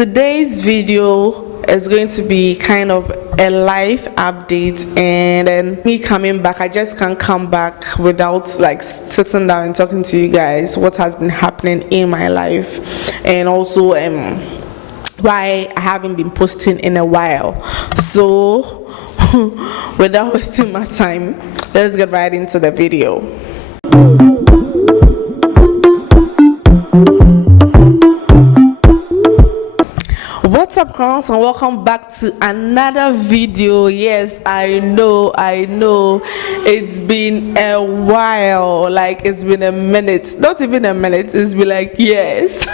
Today's video is going to be kind of a life update, and then me coming back. I just can't come back without like sitting down and talking to you guys what has been happening in my life, and also why I haven't been posting in a while. So without wasting my time, let's get right into the video. What's up, girls, and welcome back to another video. Yes, I know it's been a while, like it's been a minute, not even a minute, it's been like years.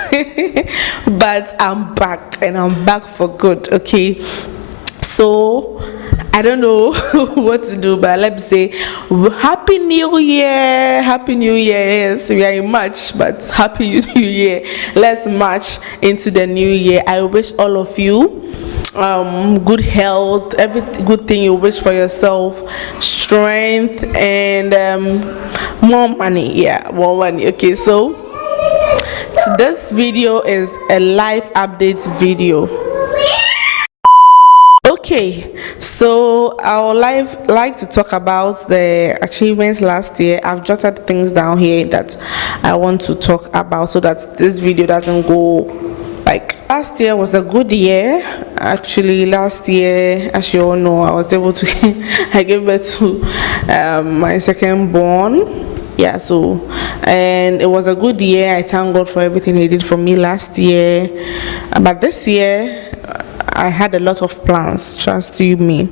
But I'm back, and I'm back for good. Okay, so I don't know what to do, but let me say happy new year. Yes, we are in March, but happy new year. Let's march into the new year. I wish all of you good health, every good thing you wish for yourself, strength, and more money. Yeah, more money. Okay, so this video is a life update video. Okay, so I would like to talk about the achievements last year. I've jotted things down here that I want to talk about so that this video doesn't go like last year was a good year. Actually, last year, as you all know, I was able to I gave birth to my second born. Yeah, so and it was a good year. I thank God for everything He did for me last year. But this year I had a lot of plans, trust you me.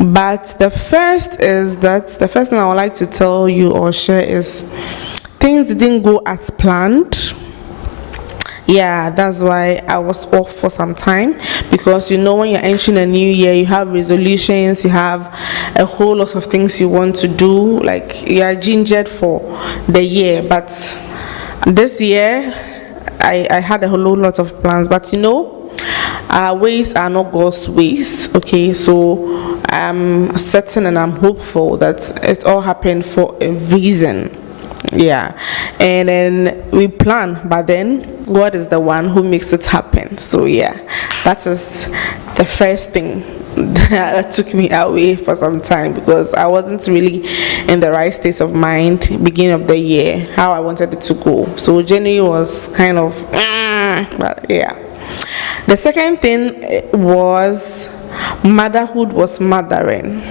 But the first thing I would like to tell you or share is things didn't go as planned. Yeah, that's why I was off for some time, because you know when you're entering a new year, you have resolutions, you have a whole lot of things you want to do, like you are gingered for the year. But this year I had a whole lot of plans, but you know, our ways are not God's ways. Okay, so I'm certain and I'm hopeful that it all happened for a reason. Yeah, and then we plan, but then God is the one who makes it happen. So yeah, that is the first thing that took me away for some time, because I wasn't really in the right state of mind beginning of the year, how I wanted it to go. So January was kind of but yeah. The second thing was motherhood was mothering.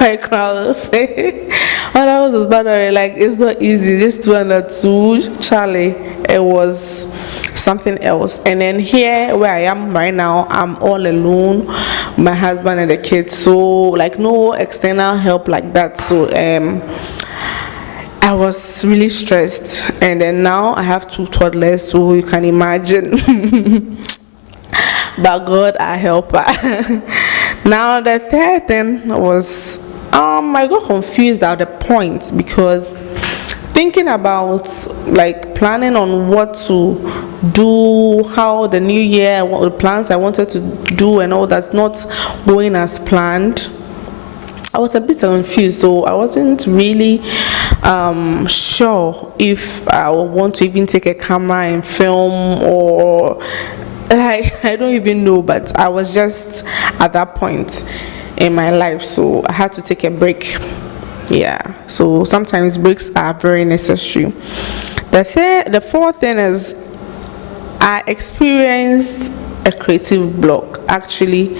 My crowd will say motherhood was mothering. Like, it's not easy. Just 2 and 2, Charlie. It was something else. And then here where I am right now, I'm all alone, my husband and the kids. So like no external help like that. So I was really stressed. And then now I have 2 toddlers, so you can imagine. But God, I help her. Now the third thing was I got confused at the point, because thinking about like planning on what to do, how the new year, what the plans I wanted to do and all that's not going as planned, I was a bit confused. So I wasn't really sure if I would want to even take a camera and film, or like I don't even know. But I was just at that point in my life, so I had to take a break. Yeah, so sometimes breaks are very necessary. The fourth thing is I experienced a creative block. Actually,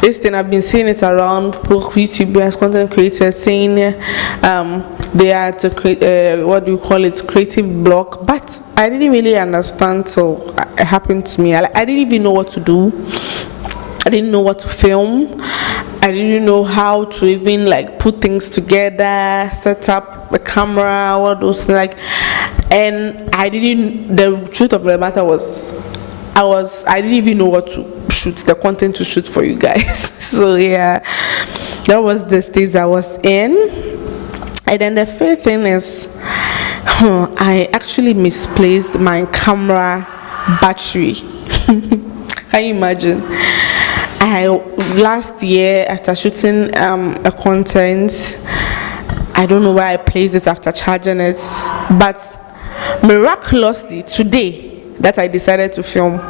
this thing I've been seeing it around YouTubers, content creators saying they are to create what do you call it, creative block. But I didn't really understand till it happened to me. I didn't even know what to do. I didn't know what to film. I didn't know how to even like put things together, set up a camera, all those like. And the truth of the matter was, I didn't even know what to shoot, the content to shoot for you guys. So yeah, that was the stage I was in. And then the fifth thing is I actually misplaced my camera battery. Can you imagine? Last year after shooting a content, I don't know where I placed it after charging it, but miraculously today that I decided to film.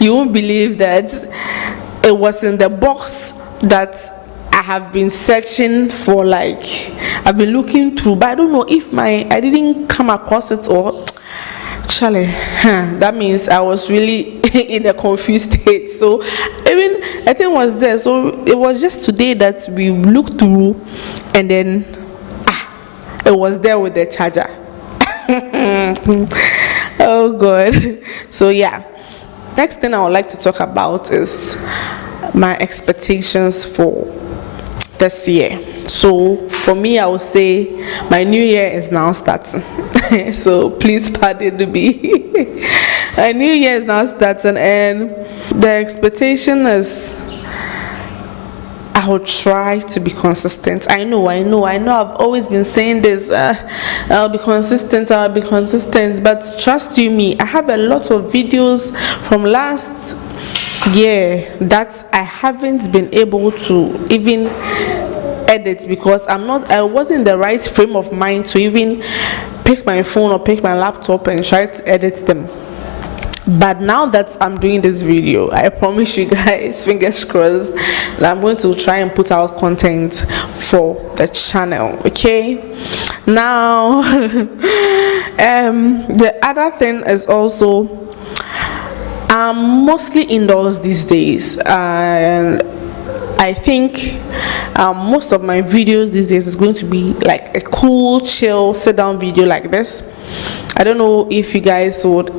You won't believe that it was in the box that I have been searching for, like I've been looking through, but I don't know if I didn't come across it, or Charlie, that means I was really in a confused state. So even I think it was there. So it was just today that we looked through, and then it was there with the charger. Oh God. So yeah, next thing I would like to talk about is my expectations for this year. So for me, I would say my new year is now starting. So please pardon me. My new year is now starting, and the expectation is I will try to be consistent. I know. I've always been saying this. I'll be consistent. But trust you me, I have a lot of videos from last year that I haven't been able to even edit because I wasn't in the right frame of mind to even pick my phone or pick my laptop and try to edit them. But now that I'm doing this video, I promise you guys, fingers crossed, that I'm going to try and put out content for the channel. Okay, now the other thing is also I'm mostly indoors these days, and I think most of my videos these days is going to be like a cool, chill, sit-down video like this. I don't know if you guys would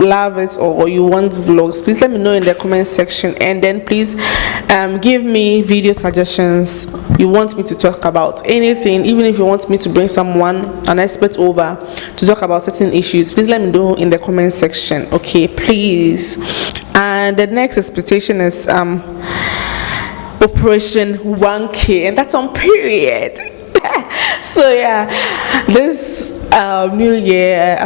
love it or you want vlogs. Please let me know in the comment section, and then please give me video suggestions you want me to talk about. Anything, even if you want me to bring an expert over to talk about certain issues, please let me know in the comment section. Okay, please. And the next expectation is Operation 1K, and that's on period. So yeah, this new year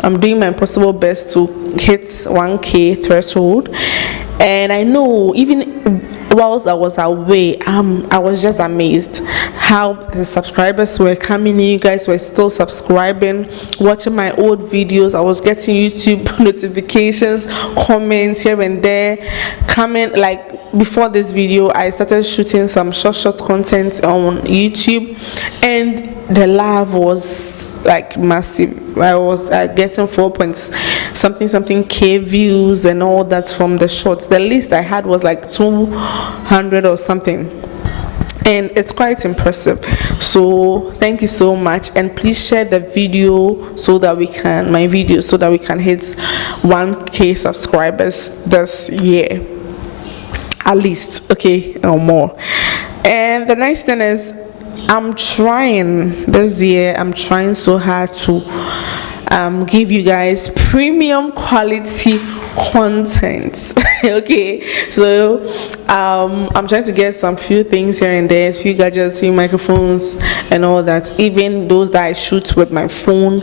I'm doing my possible best to hit 1K threshold, and I know even whilst I was away, I was just amazed how the subscribers were coming in. You guys were still subscribing, watching my old videos. I was getting YouTube notifications, comments here and there coming. Like before this video, I started shooting some short content on YouTube, and the love was like massive. I was getting 4 K views and all that from the shorts. The least I had was like 200 or something, and it's quite impressive. So thank you so much, and please share the video so that we can hit 1K subscribers this year at least, okay, or more. And the next thing is this year I'm trying so hard to give you guys premium quality content. Okay, so I'm trying to get some few things here and there, few gadgets, few microphones and all that, even those that I shoot with my phone.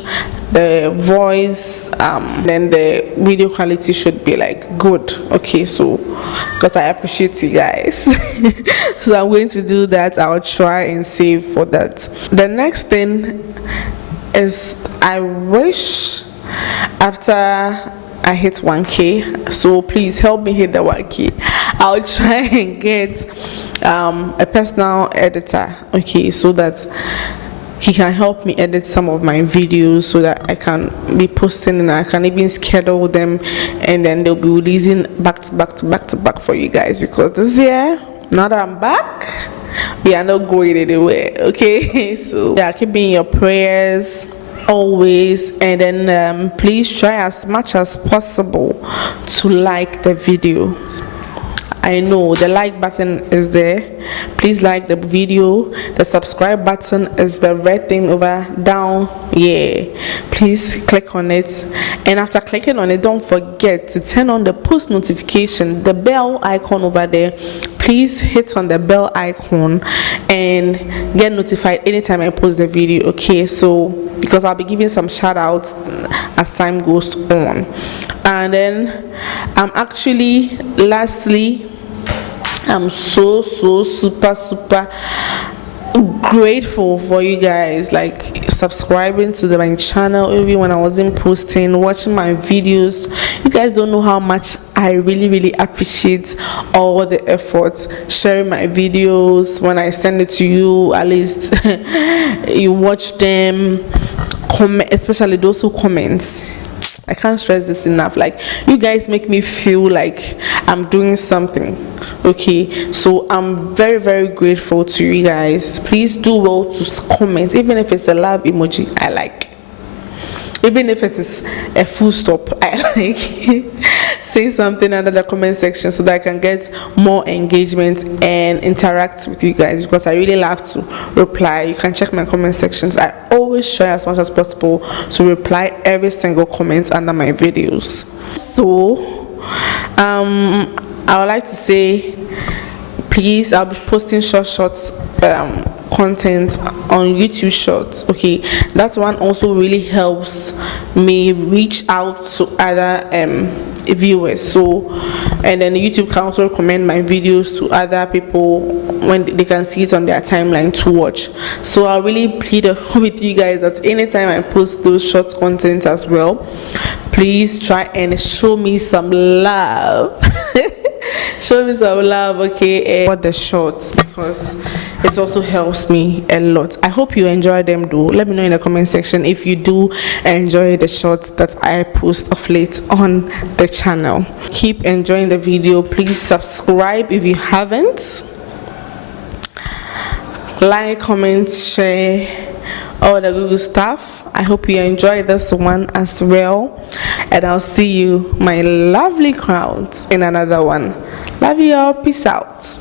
The voice, then the video quality should be like good. Okay, so because I appreciate you guys. So I'm going to do that. I'll try and save for that. The next thing is I wish after I hit 1K, so please help me hit the 1K. I'll try and get a personal editor, okay, so that he can help me edit some of my videos so that I can be posting, and I can even schedule them, and then they'll be releasing back to back for you guys. Because this year, now that I'm back, we are not going anywhere. Okay, so yeah, keep in your prayers always, and then please try as much as possible to like the videos. I know the like button is there. Please like the video. The subscribe button is the red thing over down. Yeah, please click on it, and after clicking on it, don't forget to turn on the post notification, the bell icon over there. Please hit on the bell icon and get notified anytime I post the video. Okay, so because I'll be giving some shout outs as time goes on. And then lastly, I'm so super grateful for you guys like subscribing to my channel even when I wasn't posting, watching my videos. You guys don't know how much I really appreciate all the efforts, sharing my videos. When I send it to you, at least you watch them, comment, especially those who comment. I can't stress this enough. Like, you guys make me feel like I'm doing something. Okay, so I'm very grateful to you guys. Please do well to comment, even if it's a love emoji. I like, even if it is a full stop, I like. Say something under the comment section so that I can get more engagement and interact with you guys, because I really love to reply. You can check my comment sections. I always try as much as possible to reply every single comment under my videos. So I would like to say, please, I'll be posting short content on YouTube Shorts. Okay, that one also really helps me reach out to other viewers. So, and then YouTube can also recommend my videos to other people when they can see it on their timeline to watch. So I really plead with you guys that anytime I post those short content as well, please try and show me some love. Show me some love, okay, for the shorts, because it also helps me a lot. I hope you enjoy them though. Let me know in the comment section if you do enjoy the shorts that I post of late on the channel. Keep enjoying the video. Please subscribe if you haven't. Like, comment, share, all the good stuff. I hope you enjoy this one as well, and I'll see you, my lovely crowds, in another one. Love you all. Peace out.